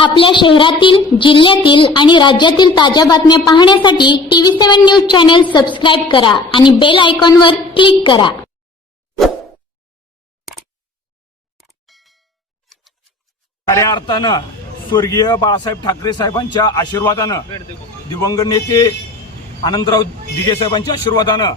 आपल्या शहरातील जिल्ह्यातील आणि राज्यातील ताज्या बातम्या पाहण्यासाठी TV seven news channel subscribe करा आणि बेल आयकॉनवर क्लिक करा. खऱ्या अर्थानं स्वर्गीय बाळासाहेब ठाकरे साहेबांच्या आशीर्वादानं दिवंगत नेते आनंदराव दिघे साहेबांच्या आशीर्वादानं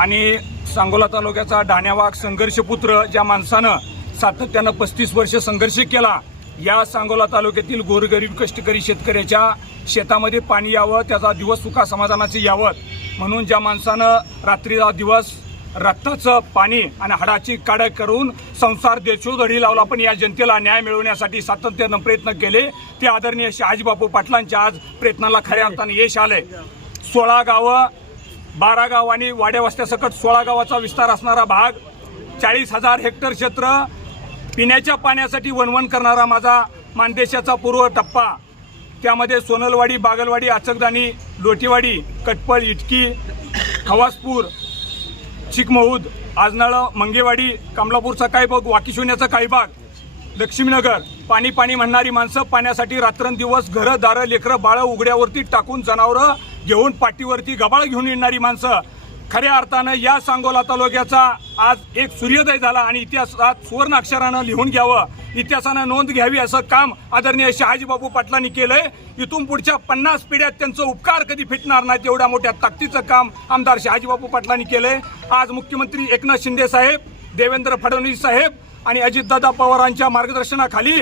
आणि सांगोला तालुक्याचा डाण्यावाग संघर्षपुत्र ज्या माणसानं सातत्यानं पस्तीस वर्ष संघर्ष केला या सांगोला तालुक्यातील गोरगरीब कष्टकरी शेतकऱ्याच्या शेतामध्ये पाणी यावं त्याचा दिवस सुखा समाधानाचे यावं. म्हणून ज्या माणसानं रात्रीचा दिवस रक्ताचं पाणी आणि हाडाची काडक करून संसार देशोधडी लावला पण या जनतेला न्याय मिळवण्यासाठी सातत्यानं प्रयत्न केले ते आदरणीय शहाजीबापू पाटलांच्या आज प्रयत्नाला खऱ्या अर्थाने यश आलंय. सोळा गावं बारा गाव आणि वाड्यावस्त्यासकट सोळा गावाचा विस्तार असणारा भाग चाळीस हजार हेक्टर क्षेत्र पिण्याच्या पाण्यासाठी वणवण करणारा माझा मानदेशाचा पूर्व टप्पा. त्यामध्ये सोनलवाडी बागलवाडी आचकदानी लोटीवाडी कटपळ इटकी खवासपूर चिकमहूद आजनाळं मंगेवाडी कमलापूरचा काही भाग वाकिशोन्याचा काही भाग लक्ष्मीनगर पाणी पाणी म्हणणारी माणसं पाण्यासाठी रात्रंदिवस घरं दारं लेकरं बाळं उघड्यावरती टाकून जनावरं घेऊन पाठीवरती गबाळ घेऊन येणारी माणसं. खऱ्या अर्थानं या सांगोला तालुक्याचा आज एक सूर्योदय झाला आणि इतिहासात सुवर्ण अक्षरानं लिहून घ्यावं इतिहासानं नोंद घ्यावी असं काम आदरणीय शहाजीबाबू पाटलांनी केलंय. इथून पुढच्या पन्नास पिढ्यात त्यांचं उपकार कधी फिटणार नाही तेवढ्या मोठ्या ताकदीचं काम आमदार शहाजीबाबू पाटलांनी केलंय. आज मुख्यमंत्री एकनाथ शिंदे साहेब देवेंद्र फडणवीस साहेब आणि अजितदादा पवारांच्या मार्गदर्शनाखाली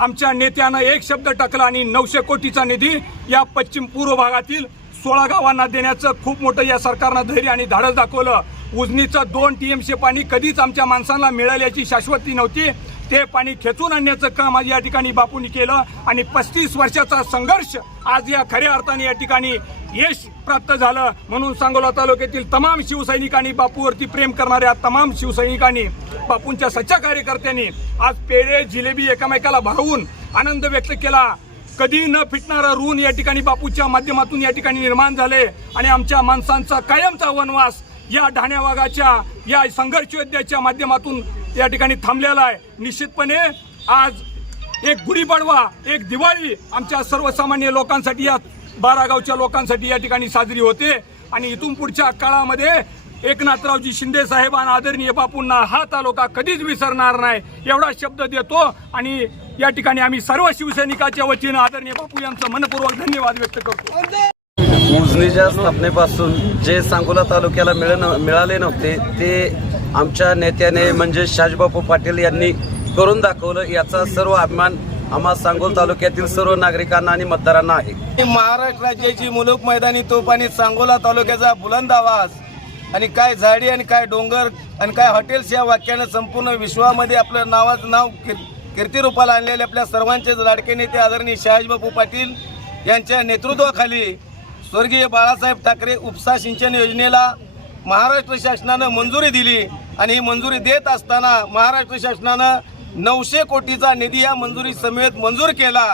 आमच्या नेत्यानं एक शब्द टाकला आणि नऊशे कोटीचा निधी या पश्चिम पूर्व भागातील सोळा गावांना देण्याचं खूप मोठं या सरकारनं धैर्य आणि धाडस दाखवलं. उजनीचं दोन टी टीएमसी पाणी कधीच आमच्या माणसांना मिळालं याची शाश्वती नव्हती. ते पाणी खेचून आणण्याचं काम आज या ठिकाणी बापूंनी केलं आणि पस्तीस वर्षाचा संघर्ष आज या खऱ्या अर्थाने या ठिकाणी यश प्राप्त झालं. म्हणून सांगोला तालुक्यातील तमाम शिवसैनिकांनी बापूवरती प्रेम करणाऱ्या तमाम शिवसैनिकांनी बापूंच्या सच्च्या कार्यकर्त्यांनी आज पेढे जिलेबी एकमेकाला भरवून आनंद व्यक्त केला. कधी न फिटणारं ऋण या ठिकाणी बापूच्या माध्यमातून या ठिकाणी निर्माण झाले आणि आमच्या माणसांचा कायमचा वनवास या ढाण्यावागाच्या या संघर्ष योद्ध्याच्या माध्यमातून या ठिकाणी थांबलेला आहे. निश्चितपणे आज एक गुढीपाडवा एक दिवाळी आमच्या सर्वसामान्य लोकांसाठी या बारागावच्या लोकांसाठी या ठिकाणी साजरी होते. आणि इथून पुढच्या काळामध्ये एकनाथरावजी शिंदे साहेब आणि आदरणीय बापूंना हा तालुका कधीच विसरणार नाही एवढा शब्द देतो. आणि या ठिकाणी आम्ही सर्व शिवसैनिकाच्या वतीनं आदरणीय बापू यांचं मनपूर्वक धन्यवाद व्यक्त करतो. मोजणीच्या स्थापनेपासून जे सांगोला तालुक्याला मिळन मिळाले नव्हते ते आमच्या नेत्याने म्हणजे शाजबापू पाटील यांनी करून दाखवलं. याचा सर्व अभिमान आम्हा सांगोल तालुक्यातील सर्व नागरिकांना आणि मतदारांना आहे. महाराष्ट्र राज्याची मुलूक मैदानी तोप आणि सांगोला तालुक्याचा बुलंद आवाज. आणि काय झाडी आणि काय डोंगर आणि काय हॉटेल्स या वाक्यानं संपूर्ण विश्वामध्ये आपलं नावाचं नाव कीर- कीर्तिरूपाला आणलेले आपल्या सर्वांचेच लाडके नेते आदरणीय शहाजीबापू पाटील यांच्या नेतृत्वाखाली स्वर्गीय बाळासाहेब ठाकरे उपसा सिंचन योजनेला महाराष्ट्र शासनानं मंजुरी दिली आणि ही मंजुरी देत असताना महाराष्ट्र शासनानं नऊशे कोटीचा निधी या मंजुरी समेत मंजूर केला.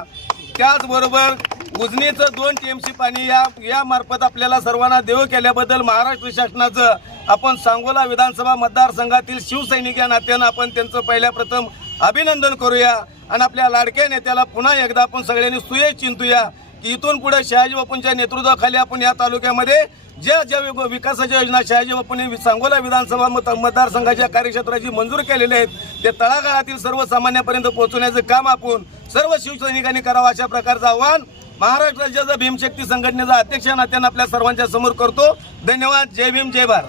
त्याचबरोबर उजनीचं दोन टीएमसी पाणी या या मार्फत आपल्याला सर्वांना देव केल्याबद्दल महाराष्ट्र शासनाचं आपण सांगोला विधानसभा मतदारसंघातील शिवसैनिक या नात्यानं आपण त्यांचं पहिल्या प्रथम अभिनंदन करूया. आणि आपल्या लाडक्या नेत्याला पुन्हा एकदा आपण सगळ्यांनी सुयश चिंतूया की इथून पुढे शहाजी बापूंच्या नेतृत्वाखाली आपण या तालुक्यामध्ये ज्या ज्या विकासाच्या योजना शहाजी बापूंनी सांगोला विधानसभा मत मतदारसंघाच्या कार्यक्षेत्राची मंजूर केलेले आहेत ते तळागाळातील सर्वसामान्यापर्यंत पोहोचवण्याचं काम आपण सर्व शिवसैनिकांनी करावं अशा प्रकारचं आव्हान महाराष्ट्र राज्याचा भीमशक्ती संघटनेचा अध्यक्ष नात्यानं आपल्या सर्वांच्या समोर करतो. धन्यवाद. जय भीम जय भारत.